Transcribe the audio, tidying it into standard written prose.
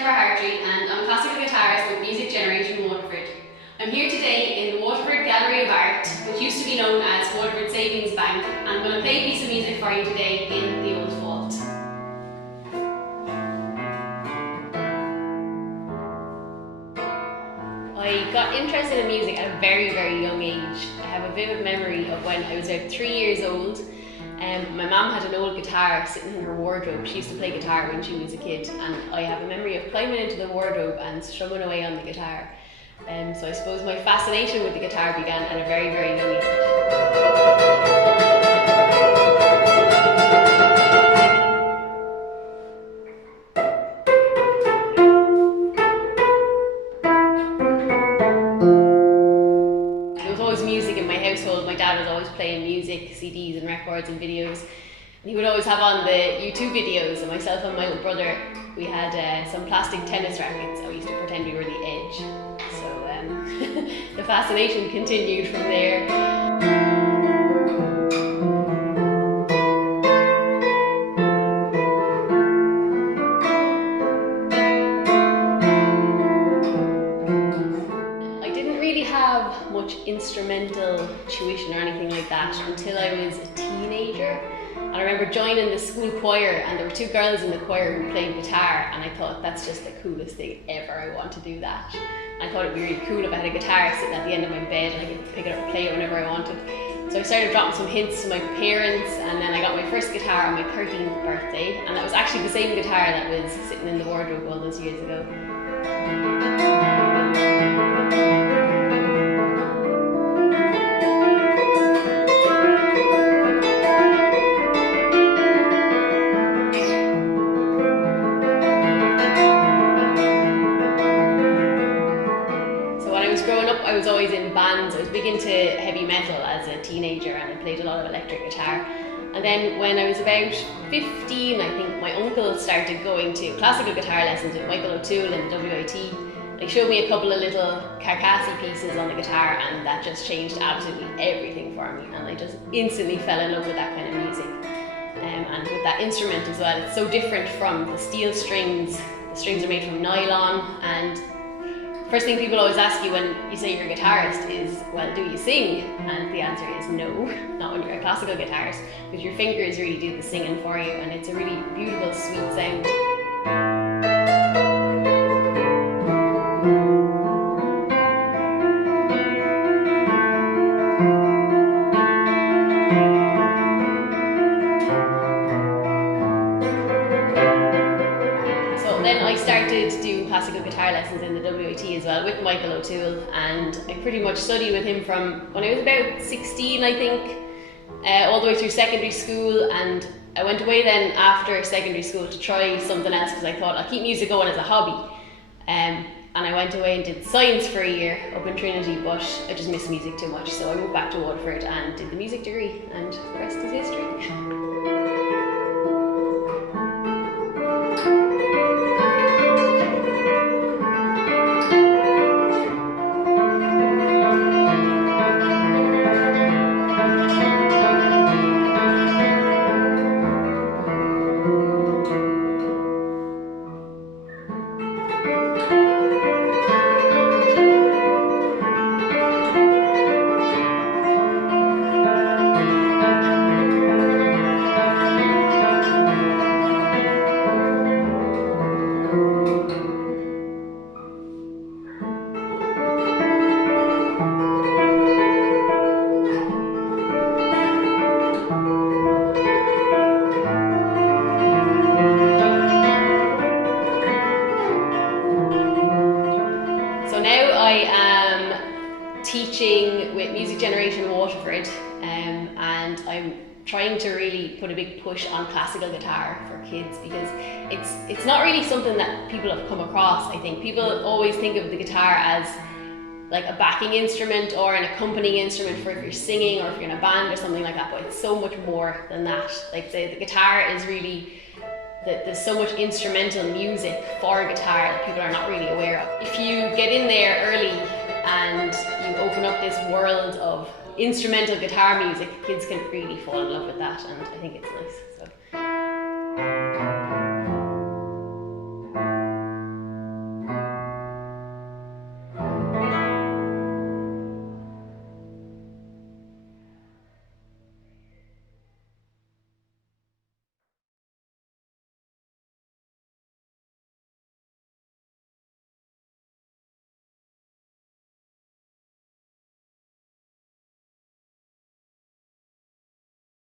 Jennifer Hartree and I'm a classical guitarist with Music Generation Waterford. I'm here today in the Waterford Gallery of Art, which used to be known as Waterford Savings Bank, and I'm going to play a piece of music for you today in the old vault. I got interested in music at a very, very young age. I have a vivid memory of when I was about 3 years old. My mum had an old guitar sitting in her wardrobe. She used to play guitar when she was a kid, and I have a memory of climbing into the wardrobe and strumming away on the guitar. So I suppose my fascination with the guitar began at a very, very young age. There was always music in my household. My dad was always playing music, CDs and records and videos. And he would always have on the U2 videos, and myself and my little brother, we had some plastic tennis rackets, and we used to pretend we were the Edge. So the fascination continued from there. I didn't really have much instrumental tuition or anything like that until I was a teenager. And I remember joining the school choir, and there were two girls in the choir who played guitar, and I thought, that's just the coolest thing ever, I want to do that. And I thought it'd be really cool if I had a guitar sitting at the end of my bed and I could pick it up and play it whenever I wanted. So I started dropping some hints to my parents, and then I got my first guitar on my 13th birthday, and that was actually the same guitar that was sitting in the wardrobe all those years ago. I was always in bands. I was big into heavy metal as a teenager, and I played a lot of electric guitar. And then when I was about 15, I think my uncle started going to classical guitar lessons with Michael O'Toole in the WIT. He showed me a couple of little Carcassi pieces on the guitar, and that just changed absolutely everything for me, and I just instantly fell in love with that kind of music. And with that instrument as well, it's so different from the steel strings. The strings are made from nylon, and first thing people always ask you when you say you're a guitarist is, well, do you sing? And the answer is no, not when you're a classical guitarist, because your fingers really do the singing for you, and it's a really beautiful, sweet sound. Then I started doing classical guitar lessons in the WIT as well with Michael O'Toole, and I pretty much studied with him from when I was about 16, I think, all the way through secondary school. And I went away then after secondary school to try something else, because I thought I'll keep music going as a hobby. And I went away and did science for a year up in Trinity, but I just missed music too much, so I moved back to Waterford and did the music degree, and the rest is history. Teaching with Music Generation Waterford, and I'm trying to really put a big push on classical guitar for kids, because it's not really something that people have come across. I think people always think of the guitar as like a backing instrument or an accompanying instrument for if you're singing or if you're in a band or something like that, but it's so much more than that. Like the guitar is really there's so much instrumental music for guitar that people are not really aware of. If you get in there early and you open up this world of instrumental guitar music, kids can really fall in love with that, and I think it's nice. So